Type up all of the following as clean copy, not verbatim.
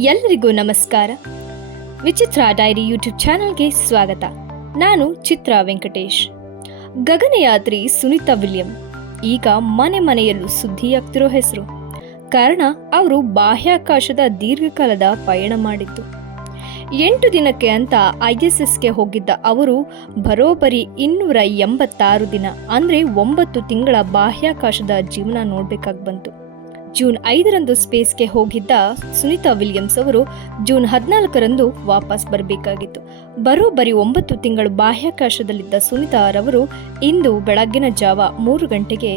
ಎಲ್ಲರಿಗೂ ನಮಸ್ಕಾರ. ವಿಚಿತ್ರ ಡೈರಿ ಯೂಟ್ಯೂಬ್ ಚಾನಲ್ಗೆ ಸ್ವಾಗತ. ನಾನು ಚಿತ್ರ ವೆಂಕಟೇಶ್. ಗಗನಯಾತ್ರಿ ಸುನೀತಾ ವಿಲಿಯಂ ಈಗ ಮನೆಯಲ್ಲೂ ಸುದ್ದಿಯಾಗ್ತಿರೋ ಹೆಸರು. ಕಾರಣ ಅವರು ಬಾಹ್ಯಾಕಾಶದ ದೀರ್ಘಕಾಲದ ಪಯಣ ಮಾಡಿದ್ದು. 8 ದಿನಕ್ಕೆ ಅಂತ ISSಗೆ ಹೋಗಿದ್ದ ಅವರು ಬರೋಬ್ಬರಿ 286 ದಿನ ಅಂದರೆ 9 ತಿಂಗಳ ಬಾಹ್ಯಾಕಾಶದ ಜೀವನ ನೋಡಬೇಕಾಗಿ ಬಂತು. ಜೂನ್ 5ರಂದು ಸ್ಪೇಸ್ಗೆ ಹೋಗಿದ್ದ ಸುನೀತಾ ವಿಲಿಯಮ್ಸ್ ಅವರು ಜೂನ್ 14ರಂದು ವಾಪಸ್ ಬರಬೇಕಾಗಿತ್ತು. ಬರೋಬ್ಬರಿ 9 ತಿಂಗಳು ಬಾಹ್ಯಾಕಾಶದಲ್ಲಿದ್ದ ಸುನೀತಾ ರವರು ಇಂದು ಬೆಳಗ್ಗಿನ ಜಾವ 3 ಗಂಟೆಗೆ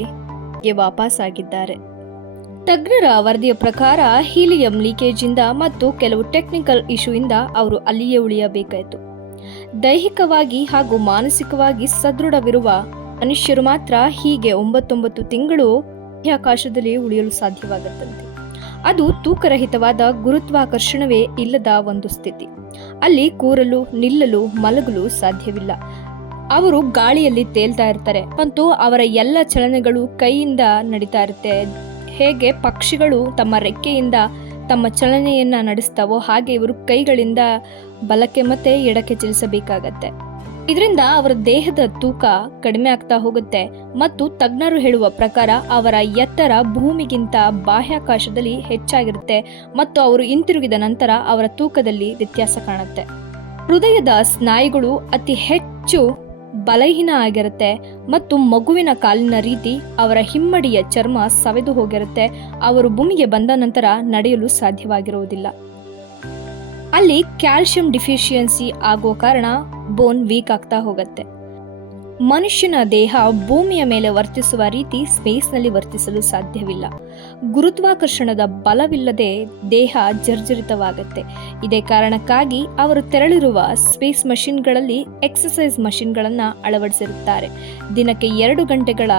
ವಾಪಸ್ ಆಗಿದ್ದಾರೆ. ತಜ್ಞರ ವರದಿಯ ಪ್ರಕಾರ ಹೀಲಿಯಂ ಲೀಕೇಜಿಂದ ಮತ್ತು ಕೆಲವು ಟೆಕ್ನಿಕಲ್ ಇಶ್ಯೂಯಿಂದ ಅವರು ಅಲ್ಲಿಯೇ ಉಳಿಯಬೇಕಾಯಿತು. ದೈಹಿಕವಾಗಿ ಹಾಗೂ ಮಾನಸಿಕವಾಗಿ ಸದೃಢವಿರುವ ಮನುಷ್ಯರು ಮಾತ್ರ ಹೀಗೆ 9 ತಿಂಗಳು ಆಕಾಶದಲ್ಲಿ ಉಳಿಯಲು ಸಾಧ್ಯವಾಗುತ್ತಂತೆ. ಅದು ತೂಕರಹಿತವಾದ ಗುರುತ್ವಾಕರ್ಷಣವೇ ಇಲ್ಲದ ಒಂದು ಸ್ಥಿತಿ. ಅಲ್ಲಿ ಕೂರಲು, ನಿಲ್ಲಲು, ಮಲಗಲು ಸಾಧ್ಯವಿಲ್ಲ. ಅವರು ಗಾಳಿಯಲ್ಲಿ ತೇಲ್ತಾ ಇರ್ತಾರೆ ಮತ್ತು ಅವರ ಎಲ್ಲ ಚಲನೆಗಳು ಕೈಯಿಂದ ನಡೀತಾ ಇರುತ್ತೆ. ಹೇಗೆ ಪಕ್ಷಿಗಳು ತಮ್ಮ ರೆಕ್ಕೆಯಿಂದ ತಮ್ಮ ಚಲನೆಯನ್ನ ನಡೆಸ್ತಾವೋ ಹಾಗೆ ಇವರು ಕೈಗಳಿಂದ ಬಲಕ್ಕೆ ಮತ್ತೆ ಎಡಕ್ಕೆ ಚಲಿಸಬೇಕಾಗತ್ತೆ. ಇದರಿಂದ ಅವರ ದೇಹದ ತೂಕ ಕಡಿಮೆ ಆಗ್ತಾ ಹೋಗುತ್ತೆ ಮತ್ತು ತಜ್ಞರು ಹೇಳುವ ಪ್ರಕಾರ ಅವರ ಎತ್ತರ ಭೂಮಿಗಿಂತ ಬಾಹ್ಯಾಕಾಶದಲ್ಲಿ ಹೆಚ್ಚಾಗಿರುತ್ತೆ ಮತ್ತು ಅವರು ಹಿಂತಿರುಗಿದ ನಂತರ ಅವರ ತೂಕದಲ್ಲಿ ವ್ಯತ್ಯಾಸ ಕಾಣುತ್ತೆ. ಹೃದಯದ ಸ್ನಾಯುಗಳು ಅತಿ ಹೆಚ್ಚು ಬಲಹೀನ ಆಗಿರುತ್ತೆ ಮತ್ತು ಮಗುವಿನ ಕಾಲಿನ ರೀತಿ ಅವರ ಹಿಮ್ಮಡಿಯ ಚರ್ಮ ಸವೆದು ಹೋಗಿರುತ್ತೆ. ಅವರು ಭೂಮಿಗೆ ಬಂದ ನಂತರ ನಡೆಯಲು ಸಾಧ್ಯವಾಗಿರುವುದಿಲ್ಲ. ಅಲ್ಲಿ ಕ್ಯಾಲ್ಸಿಯಂ ಡಿಫಿಷಿಯನ್ಸಿ ಆಗೋ ಕಾರಣ ಬೋನ್ ವೀಕ್ ಆಗ್ತಾ ಹೋಗುತ್ತೆ. ಮನುಷ್ಯನ ದೇಹ ಭೂಮಿಯ ಮೇಲೆ ವರ್ತಿಸುವ ರೀತಿ ಸ್ಪೇಸ್ನಲ್ಲಿ ವರ್ತಿಸಲು ಸಾಧ್ಯವಿಲ್ಲ. ಗುರುತ್ವಾಕರ್ಷಣದ ಬಲವಿಲ್ಲದೆ ದೇಹ ಜರ್ಜರಿತವಾಗುತ್ತೆ. ಇದೇ ಕಾರಣಕ್ಕಾಗಿ ಅವರು ತೆರಳಿರುವ ಸ್ಪೇಸ್ ಮಷಿನ್ಗಳಲ್ಲಿ ಎಕ್ಸಸೈಸ್ ಮಷಿನ್ಗಳನ್ನು ಅಳವಡಿಸಿರುತ್ತಾರೆ. ದಿನಕ್ಕೆ 2 ಗಂಟೆಗಳ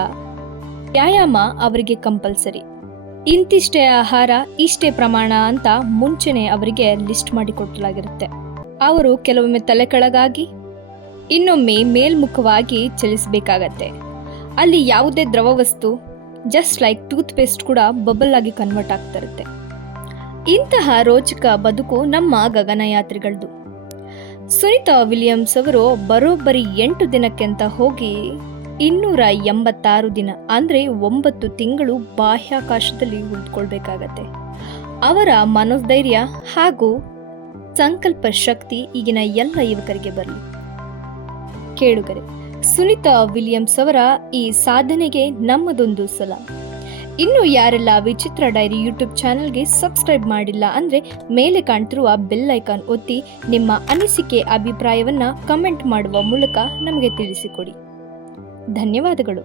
ವ್ಯಾಯಾಮ ಅವರಿಗೆ ಕಂಪಲ್ಸರಿ. ಇಂತಿಷ್ಟೇ ಆಹಾರ, ಇಷ್ಟೇ ಪ್ರಮಾಣ ಅಂತ ಮುಂಚೆನೆ ಅವರಿಗೆ ಲಿಸ್ಟ್ ಮಾಡಿಕೊಡಲಾಗಿರುತ್ತೆ. ಅವರು ಕೆಲವೊಮ್ಮೆ ತಲೆ ಕೆಳಗಾಗಿ, ಇನ್ನೊಮ್ಮೆ ಮೇಲ್ಮುಖವಾಗಿ ಚಲಿಸಬೇಕಾಗತ್ತೆ. ಅಲ್ಲಿ ಯಾವುದೇ ದ್ರವ ವಸ್ತು ಜಸ್ಟ್ ಲೈಕ್ ಟೂತ್ ಪೇಸ್ಟ್ ಕೂಡ ಬಬಲ್ ಆಗಿ ಕನ್ವರ್ಟ್ ಆಗ್ತಾ ಇರುತ್ತೆ. ಇಂತಹ ರೋಚಕ ಬದುಕು ನಮ್ಮ ಗಗನಯಾತ್ರಿಗಳದ್ದು. ಸುನೀತಾ ವಿಲಿಯಮ್ಸ್ ಅವರು ಬರೋಬ್ಬರಿ 8 ದಿನಕ್ಕೆ ಅಂತ ಹೋಗಿ 286 ದಿನ ಅಂದರೆ 9 ತಿಂಗಳು ಬಾಹ್ಯಾಕಾಶದಲ್ಲಿ ಉಳಿದುಕೊಳ್ಬೇಕಾಗತ್ತೆ. ಅವರ ಮನೋಧೈರ್ಯ ಹಾಗೂ ಸಂಕಲ್ಪ ಶಕ್ತಿ ಈಗಿನ ಎಲ್ಲ ಯುವಕರಿಗೆ ಬರಲಿ. ಕೇಳುಗರೆ, ಸುನೀತಾ ವಿಲಿಯಮ್ಸ್ ಅವರ ಈ ಸಾಧನೆಗೆ ನಮ್ಮದೊಂದು ಸಲಾಂ. ಇನ್ನು ಯಾರೆಲ್ಲ ವಿಚಿತ್ರ ಡೈರಿ ಯೂಟ್ಯೂಬ್ ಚಾನಲ್ಗೆ ಸಬ್ಸ್ಕ್ರೈಬ್ ಮಾಡಿಲ್ಲ ಅಂದರೆ ಮೇಲೆ ಕಾಣ್ತಿರುವ ಬೆಲ್ ಐಕಾನ್ ಒತ್ತಿ ನಿಮ್ಮ ಅನಿಸಿಕೆ ಅಭಿಪ್ರಾಯವನ್ನ ಕಮೆಂಟ್ ಮಾಡುವ ಮೂಲಕ ನಮಗೆ ತಿಳಿಸಿಕೊಡಿ. ಧನ್ಯವಾದಗಳು.